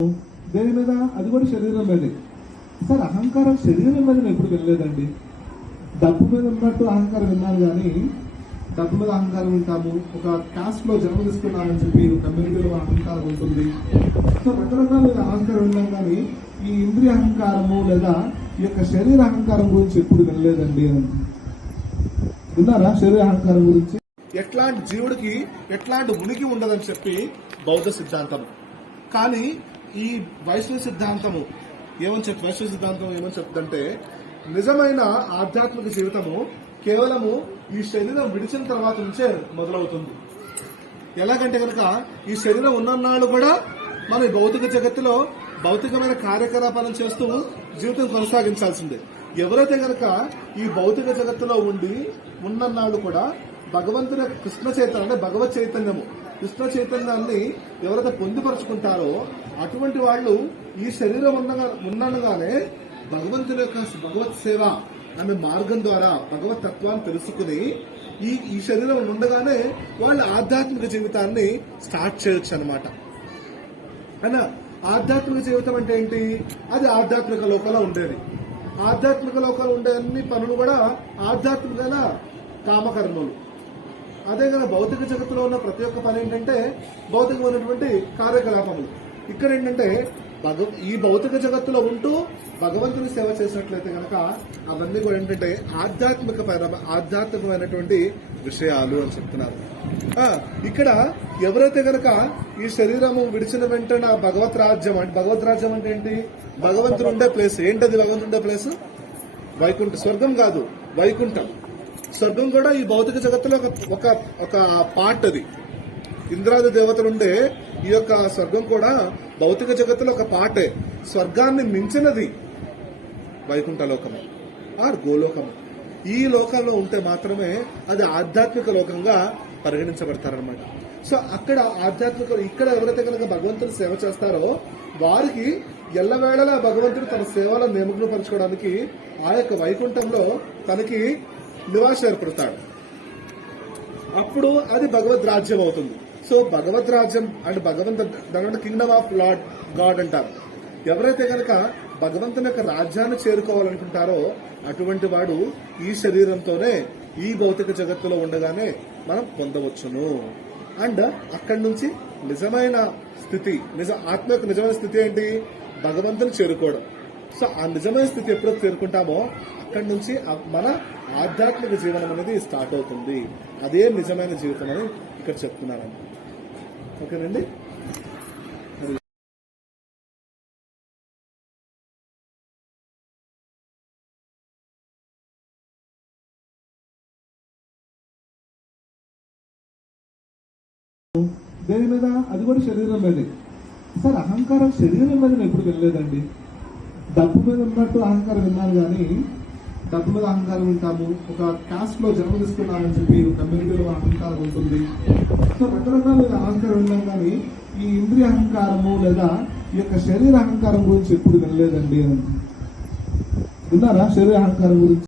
దేని మీద? అది కూడా శరీరం మీదే. సార్ అహంకారం శరీరం మీద నేను ఎప్పుడు వినలేదండి. డబ్బు మీద ఉన్నట్టు అహంకారం విన్నాను కానీ డబ్బు మీద అహంకారం వింటాము. ఒక కాస్ట్లో జన్మ తీసుకున్నామని చెప్పి కమ్యూనిటీలో అహంకారం ఉంటుంది. సో రకరకాల అహంకారం విన్నాం కానీ ఈ ఇంద్రియ అహంకారము లేదా ఈ యొక్క శరీర అహంకారం గురించి ఎప్పుడు వినలేదండి అని. విన్నారా శరీర అహంకారం గురించి? ఎట్లాంటి జీవుడికి ఎట్లాంటి ఉనికి ఉండదని చెప్పి బౌద్ధ సిద్ధాంతం. కానీ ఈ వైష్ణవ సిద్ధాంతము ఏమని చెప్ వైష్ణవ సిద్ధాంతం ఏమని చెప్తుందంటే నిజమైన ఆధ్యాత్మిక జీవితము కేవలము ఈ శరీరం విడిచిన తర్వాత నుంచే మొదలవుతుంది. ఎలాగంటే కనుక ఈ శరీరం ఉన్ననాళ్ళు కూడా మన ఈ భౌతిక జగత్తులో భౌతికమైన కార్యకలాపాలను చేస్తూ జీవితం కొనసాగించాల్సిందే. ఎవరైతే గనక ఈ భౌతిక జగత్తులో ఉండి ఉన్నన్నాళ్ళు కూడా భగవంతుని కృష్ణ చైతన్యం అంటే భగవత్ చైతన్యము కృష్ణ చైతన్యాన్ని ఎవరైతే పొందుపరుచుకుంటారో అటువంటి వాళ్ళు ఈ శరీరం ఉండగా ఉండగానే భగవంతుని యొక్క భగవత్ సేవ అనే మార్గం ద్వారా భగవత్ తత్వాన్ని తెలుసుకుని ఈ ఈ శరీరం ఉండగానే వాళ్ళ ఆధ్యాత్మిక జీవితాన్ని స్టార్ట్ చేయొచ్చు అనమాట అయినా ఆధ్యాత్మిక జీవితం అంటే ఏంటి? అది ఆధ్యాత్మిక లోకంలో ఉండేది. ఆధ్యాత్మిక లోకాలు ఉండే అన్ని పనులు కూడా ఆధ్యాత్మిక కామకర్మలు. అదే కదా భౌతిక జగత్తులో ఉన్న ప్రతి ఒక్క పని ఏంటంటే భౌతికమైనటువంటి కార్యకలాపములు. ఇక్కడ ఏంటంటే భగ ఈ భౌతిక జగత్తులో ఉంటూ భగవంతుని సేవ చేసినట్లయితే కనుక అవన్నీ కూడా ఏంటంటే ఆధ్యాత్మిక ఆధ్యాత్మికమైనటువంటి విషయాలు అని చెప్తున్నారు. ఇక్కడ ఎవరైతే గనక ఈ శరీరము విడిచిన వెంటనే భగవత్ రాజ్యం అంటే భగవత్ రాజ్యం అంటే ఏంటి? భగవంతుడు ఉండే ప్లేస్. ఏంటది భగవంతుడు ఉండే ప్లేస్? వైకుంఠ స్వర్గం కాదు వైకుంఠం. స్వర్గం కూడా ఈ భౌతిక జగత్తులో ఒక ఒక ఒక పార్ట్ అది. ఇంద్రాది దేవతలుండే ఈ యొక్క స్వర్గం కూడా భౌతిక జగత్తులో ఒక పార్టే స్వర్గాన్ని మించినది వైకుంఠ లోకము ఆర్ గోలోకము. ఈ లోకంలో ఉంటే మాత్రమే అది ఆధ్యాత్మిక లోకంగా పరిగణించబడతారనమాట సో అక్కడ ఆధ్యాత్మిక ఇక్కడ ఎవరైతే కనుక భగవంతుని సేవ చేస్తారో వారికి ఎల్లవేళలా భగవంతుడు తన సేవలను నిమగ్నపరచుకోవడానికి ఆ యొక్క వైకుంఠంలో తనకి నివాస ఏర్పడతాడు అప్పుడు అది భగవద్ రాజ్యం అవుతుంది. సో భగవద్ రాజ్యం అండ్ భగవంత దాని కింగ్డమ్ ఆఫ్ లాడ్ గాడ్ అంటారు. ఎవరైతే కనుక భగవంతుని యొక్క రాజ్యాన్ని చేరుకోవాలనుకుంటారో అటువంటి వాడు ఈ శరీరంతోనే ఈ భౌతిక జగత్తులో ఉండగానే మనం పొందవచ్చును. అండ్ అక్కడి నుంచి నిజమైన స్థితి నిజ ఆత్మ యొక్క నిజమైన స్థితి ఏంటి? భగవంతుని చేరుకోవడం. సో ఆ నిజమైన స్థితి ఎప్పుడైతే చేరుకుంటామో అక్కడి నుంచి మన ఆధ్యాత్మిక జీవనం అనేది స్టార్ట్ అవుతుంది. అదే నిజమైన జీవితం అని ఇక్కడ చెప్తున్నాను. ఓకేనండి? దేని మీద? అది కూడా శరీరం మీదే. సార్ అహంకారం శరీరం మీద ఎప్పుడు వెళ్ళలేదండి. డబ్బు మీద ఉన్నట్టు అహంకారం విన్నాను కానీ డబ్బు మీద అహంకారం ఉంటాము. ఒక కాస్ట్లో జన్మ తీసుకున్నానని చెప్పి కమ్యూనిటీలో అహంకారం ఉంటుంది. సో రకరకాల అహంకారం విన్నాం కానీ ఈ ఇంద్రియ అహంకారము లేదా ఈ యొక్క శరీర అహంకారం గురించి ఎప్పుడు వినలేదండి అని. విన్నారా శరీర అహంకారం గురించి?